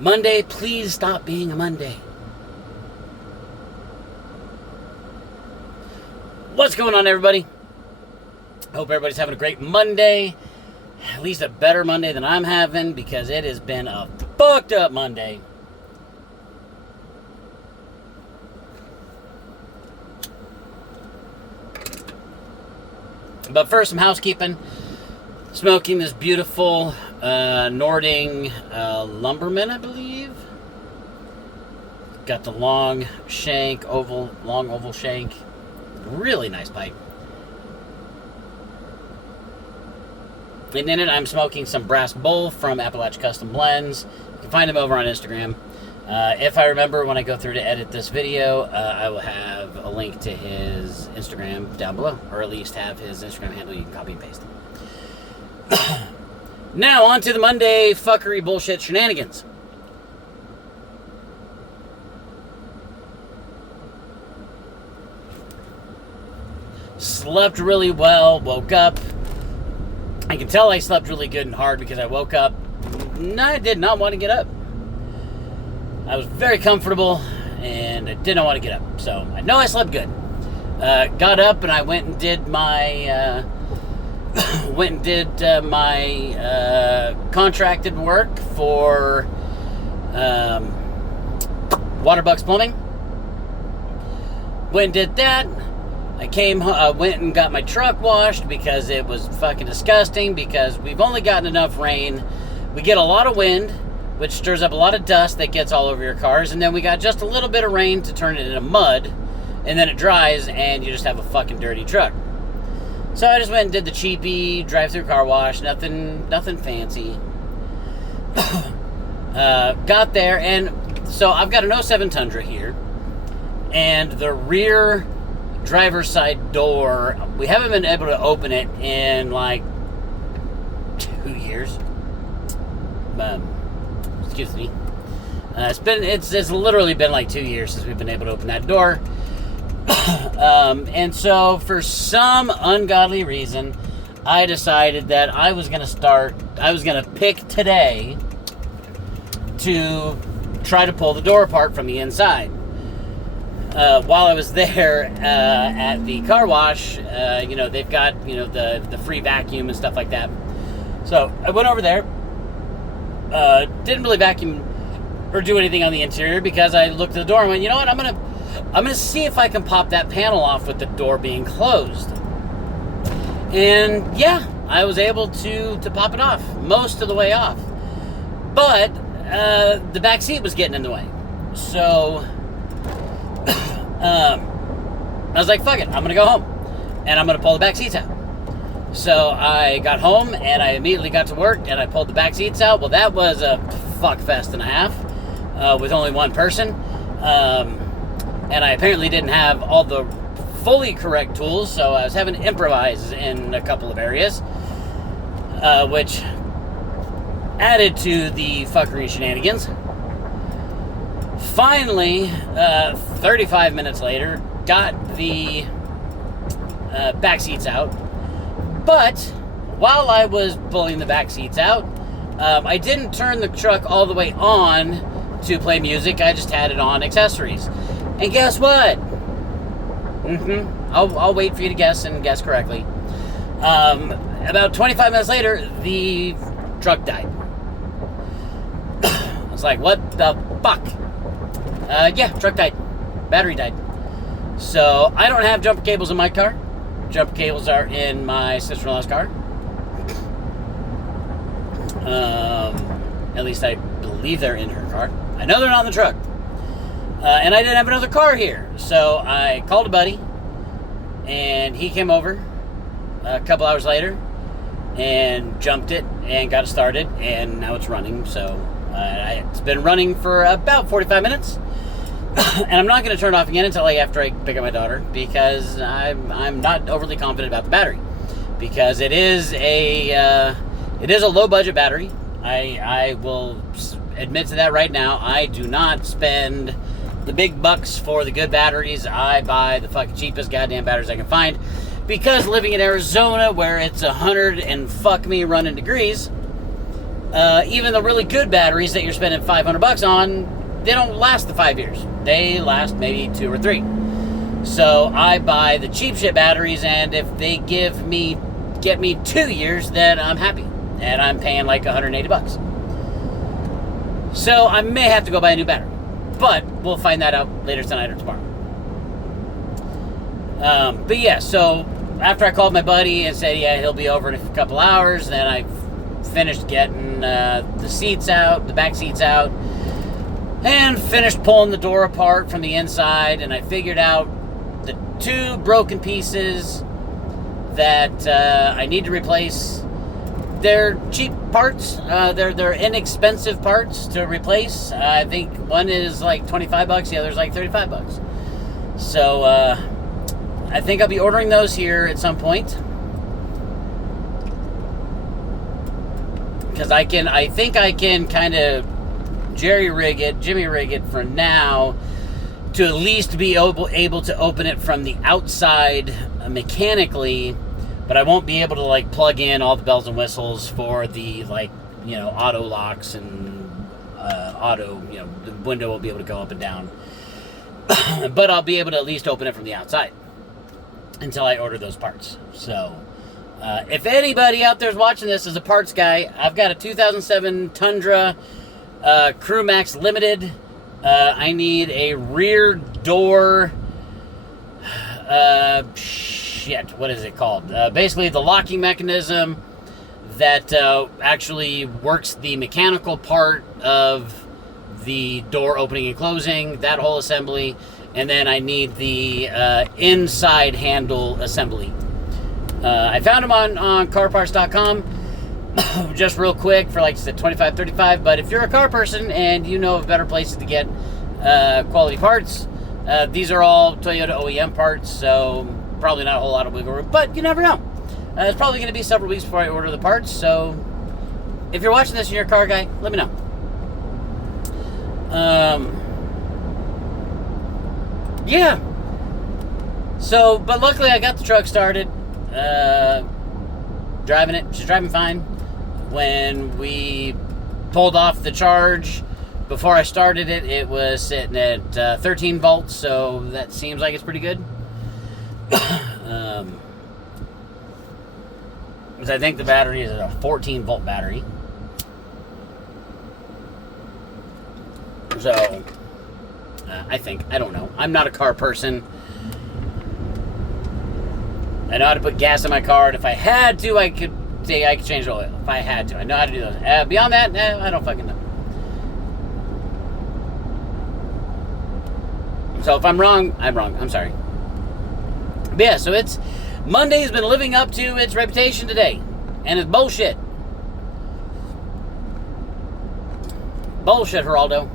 Monday, please stop being a Monday. What's going on, everybody? Hope everybody's having a great Monday. At least a better Monday than I'm having, because it has been a fucked up Monday. But first, some housekeeping. Smoking this beautiful Nording Lumberman, I believe. Got the long oval shank. Really nice pipe. And in it, I'm smoking some Brass Bull from Appalachia Custom Blends. You can find him over on Instagram. If I remember when I go through to edit this video, I will have a link to his Instagram down below, or at least have his Instagram handle you can copy and paste. Now, on to the Monday fuckery bullshit shenanigans. Slept really well, woke up. I can tell I slept really good and hard because I woke up. I did not want to get up. I was very comfortable and I did not want to get up. So I know I slept good. Got up and I went and did my contracted work for Waterbucks Plumbing. Went and did that. I went and got my truck washed because it was fucking disgusting, because we've only gotten enough rain. We get a lot of wind, which stirs up a lot of dust that gets all over your cars, and then we got just a little bit of rain to turn it into mud, and then it dries, and you just have a fucking dirty truck. So I just went and did the cheapy drive-through car wash, nothing fancy. Got there, and so I've got an 07 Tundra here, and the rear driver's side door, we haven't been able to open it in like 2 years. Excuse me. It's literally been like 2 years since we've been able to open that door. And so for some ungodly reason, I decided that I was going to pick today to try to pull the door apart from the inside. While I was there at the car wash, they've got, the free vacuum and stuff like that. So I went over there, didn't really vacuum or do anything on the interior, because I looked at the door and went, you know what, I'm gonna see if I can pop that panel off with the door being closed. And yeah, I was able to pop it off, most of the way off. But the back seat was getting in the way. So I was like, fuck it, I'm gonna go home and I'm gonna pull the back seats out. So I got home and I immediately got to work and I pulled the back seats out. Well, that was a fuck fest and a half with only one person. And I apparently didn't have all the fully correct tools, so I was having to improvise in a couple of areas, which added to the fuckery shenanigans. Finally, 35 minutes later, got the back seats out. But while I was pulling the back seats out, I didn't turn the truck all the way on to play music. I just had it on accessories. And guess what? I'll wait for you to guess and guess correctly. About 25 minutes later, the truck died. I was like, what the fuck? Yeah, truck died. Battery died. So I don't have jumper cables in my car. Jumper cables are in my sister-in-law's car. At least I believe they're in her car. I know they're not in the truck. And I didn't have another car here. So I called a buddy, and he came over a couple hours later and jumped it and got it started, and now it's running. So it's been running for about 45 minutes. And I'm not going to turn it off again until after I pick up my daughter, because I'm not overly confident about the battery, because it is a low budget battery. I will admit to that right now. I do not spend the big bucks for the good batteries. I buy the fucking cheapest goddamn batteries I can find, because living in Arizona, where it's 100 and fuck me running degrees, even the really good batteries that you're spending $500 on, they don't last the 5 years. They last maybe 2 or 3. So I buy the cheap shit batteries, and if they get me 2 years, then I'm happy. And I'm paying like $180. So I may have to go buy a new battery. But we'll find that out later tonight or tomorrow. But yeah, so after I called my buddy and said, yeah, he'll be over in a couple hours, then I finished getting the seats out, the back seats out, and finished pulling the door apart from the inside, and I figured out the 2 broken pieces that I need to replace. They're cheap parts. They're inexpensive parts to replace. I think one is like $25, the other's like $35. So I think I'll be ordering those here at some point. Because I think I can kind of jimmy rig it for now to at least be able to open it from the outside mechanically, but I won't be able to like plug in all the bells and whistles for the auto locks and the window will be able to go up and down. But I'll be able to at least open it from the outside until I order those parts. So if anybody out there is watching this as a parts guy, I've got a 2007 Tundra Crew Max Limited. I need a rear door, what is it called? Basically the locking mechanism that actually works the mechanical part of the door opening and closing, that whole assembly. And then I need the inside handle assembly. I found them on carparts.com. Just real quick for like I said, $25, $35. But if you're a car person and you know of better places to get quality parts, these are all Toyota OEM parts, so probably not a whole lot of wiggle room, but you never know. It's probably going to be several weeks before I order the parts, so if you're watching this and you're a car guy, let me know. Yeah. So, but luckily I got the truck started. Driving it. She's driving fine. When we pulled off the charge, before I started it, it was sitting at 13 volts, so that seems like it's pretty good. Because I think the battery is a 14 volt battery. So, I don't know. I'm not a car person. I know how to put gas in my car, and if I had to, I could change the oil. If I had to. I know how to do those. Beyond that, I don't fucking know. So if I'm wrong, I'm wrong. I'm sorry. But yeah, so Monday's been living up to its reputation today. And it's bullshit. Bullshit, Geraldo.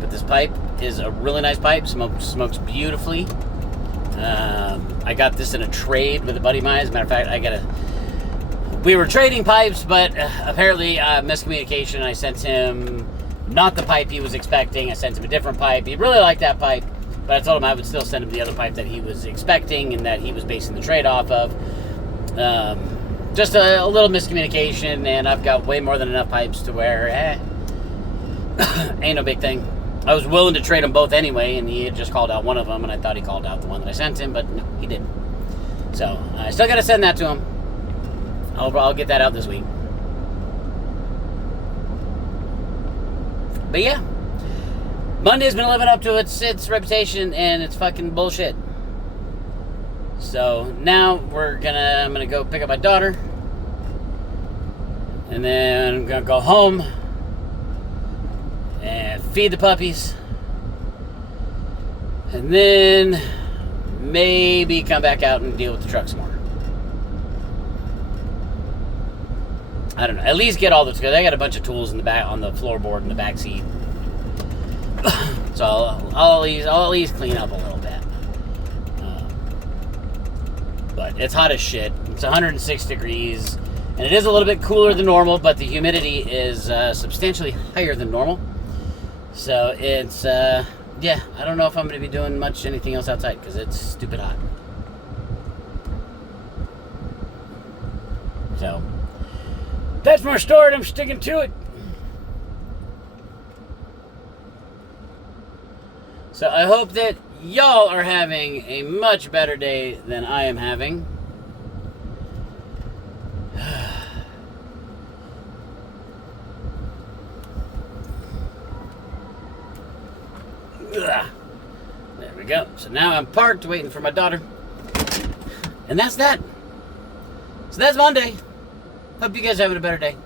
But this pipe is a really nice pipe. Smokes beautifully. I got this in a trade with a buddy of mine. As a matter of fact, we were trading pipes, but apparently miscommunication. I sent him not the pipe he was expecting. I sent him a different pipe. He really liked that pipe, but I told him I would still send him the other pipe that he was expecting and that he was basing the trade off of. Just a little miscommunication, and I've got way more than enough pipes to where, ain't no big thing. I was willing to trade them both anyway, and he had just called out one of them, and I thought he called out the one that I sent him, but no, he didn't. So, I still got to send that to him. I'll get that out this week. But yeah, Monday's been living up to its reputation, and it's fucking bullshit. So, now I'm gonna go pick up my daughter, and then I'm gonna go home and feed the puppies, and then maybe come back out and deal with the truck some more. I don't know. At least get all this, because I got a bunch of tools in the back, on the floorboard in the back seat. So I'll at least clean up a little bit. But it's hot as shit. It's 106 degrees, and it is a little bit cooler than normal, but the humidity is substantially higher than normal. So it's, yeah, I don't know if I'm going to be doing much anything else outside because it's stupid hot. So that's my story, and I'm sticking to it. So I hope that y'all are having a much better day than I am having. There we go. So now I'm parked waiting for my daughter. And that's that. So that's Monday. Hope you guys are having a better day.